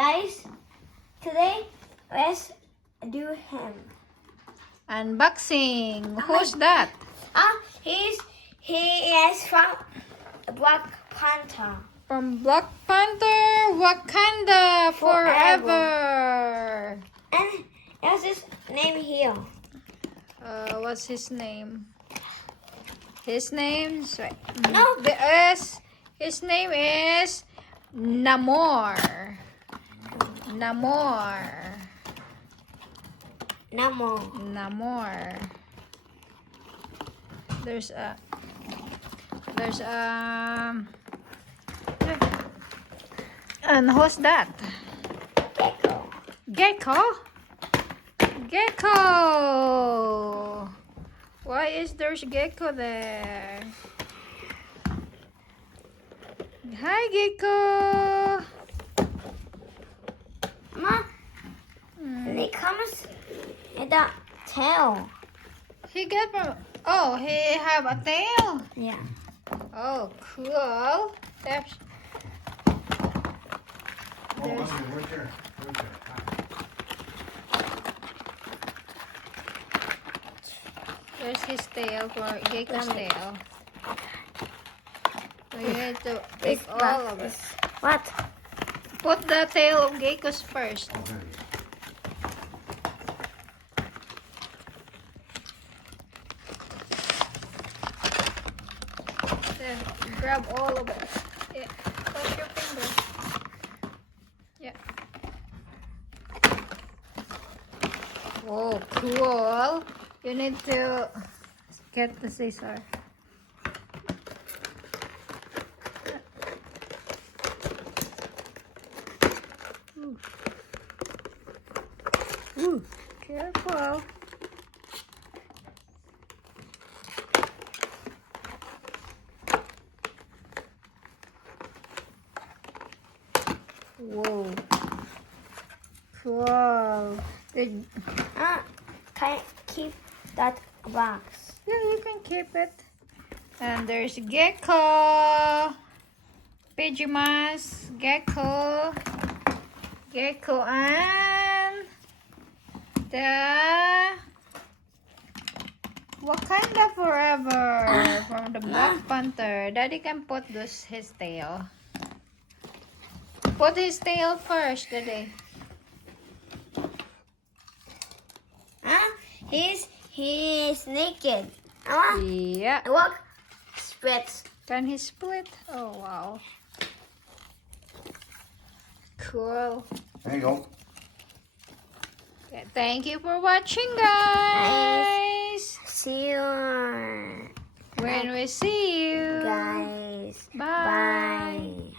Guys, today let's do him. Unboxing. Who's that? He is from Black Panther. From Black Panther, Wakanda forever. And there's his name here. What's his name? His name's right. No. His name is Namor. Namor. Namor. There's and who's that? Gecko. Gecko. Why is there's Gecko there? Hi, Gecko. Mama, and it comes in the tail. He got from. Oh, he have a tail. Yeah. Oh, cool. That's. There's, there's his tail for Gecko's tail. So you need to take all of it. What? Put the tail of Gecko's first. Then grab all of it. Yeah, touch your finger. Yeah. Whoa, cool. You need to get the scissor. Ooh, careful. Whoa. Cool. Did, Can I keep that box? yeah, you can keep it. And there's Gecko. Pajamas. Gecko. Gecko and the Wakanda forever from the Black Panther. Daddy can put his tail. Put his tail first, Daddy. He's naked. Yeah. Look, splits. Can he split? Oh, wow. Cool. There you go. Yeah, thank you for watching, guys. See you. When we see you. Guys. Bye. Bye.